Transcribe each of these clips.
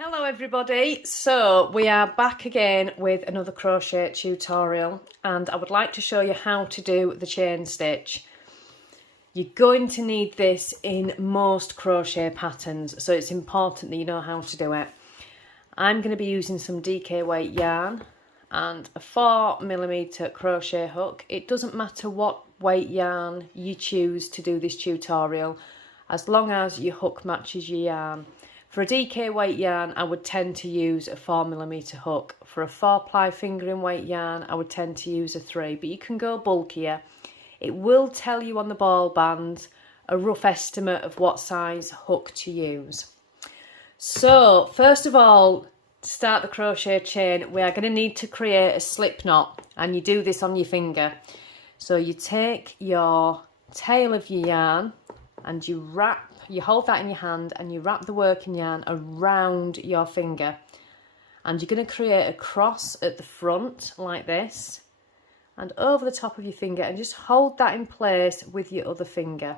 Hello everybody, so we are back again with another crochet tutorial and I would like to show you how to do the chain stitch. You're going to need this in most crochet patterns, so it's important that you know how to do it. I'm going to be using some DK weight yarn and a 4mm crochet hook. It doesn't matter what weight yarn you choose to do this tutorial as long as your hook matches your yarn. For a DK weight yarn, I would tend to use a 4mm hook. For a 4-ply fingering weight yarn, I would tend to use a 3, but you can go bulkier. It will tell you on the ball band a rough estimate of what size hook to use. So, first of all, to start the crochet chain, we are going to need to create a slip knot, and you do this on your finger. So you take your tail of your yarn and you hold that in your hand and you wrap the working yarn around your finger, and you're going to create a cross at the front like this and over the top of your finger, and just hold that in place with your other finger.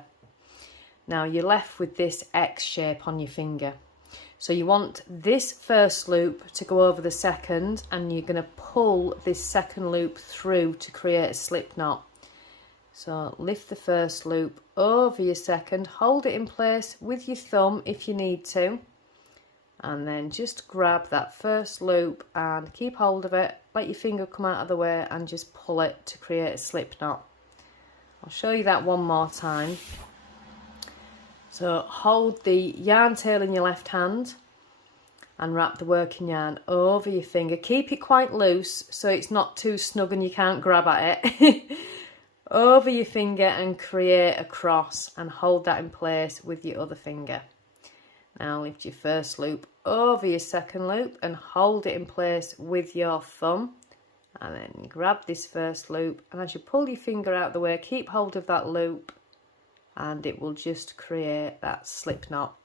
Now you're left with this X shape on your finger. So you want this first loop to go over the second, and you're going to pull this second loop through to create a slip knot. So lift the first loop over your second, hold it in place with your thumb if you need to, and then just grab that first loop and keep hold of it, let your finger come out of the way and just pull it to create a slip knot. I'll show you that one more time. So hold the yarn tail in your left hand and wrap the working yarn over your finger. Keep it quite loose so it's not too snug and you can't grab at it. Over your finger and create a cross and hold that in place with your other finger. Now lift your first loop over your second loop and hold it in place with your thumb, and then grab this first loop, and as you pull your finger out of the way, keep hold of that loop and it will just create that slip knot.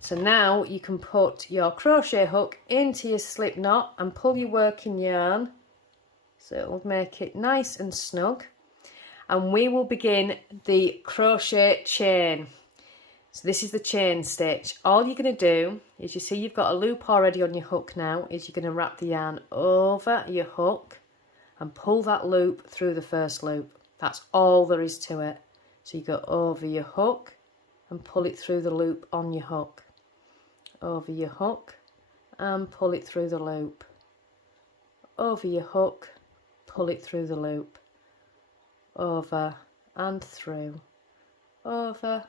So now you can put your crochet hook into your slip knot and pull your working yarn so it will make it nice and snug. And we will begin the crochet chain. So this is the chain stitch. All you're going to do is, you see you've got a loop already on your hook now, is you're going to wrap the yarn over your hook and pull that loop through the first loop. That's all there is to it. So you go over your hook and pull it through the loop on your hook. Over your hook and pull it through the loop. Over your hook, pull it through the loop. Over and through, over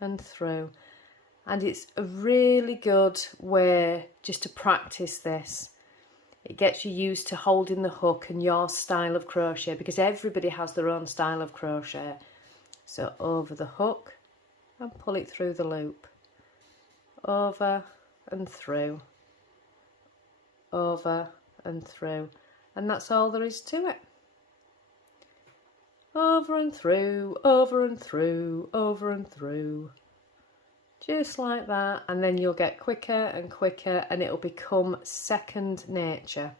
and through. And it's a really good way just to practice this. It gets you used to holding the hook and your style of crochet, because everybody has their own style of crochet. So over the hook and pull it through the loop, over and through, over and through, and that's all there is to it. Over and through, over and through, over and through. Just like that, and then you'll get quicker and quicker and it'll become second nature.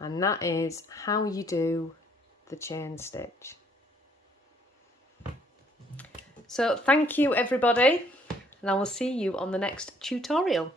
And that is how you do the chain stitch. So thank you everybody, and I will see you on the next tutorial.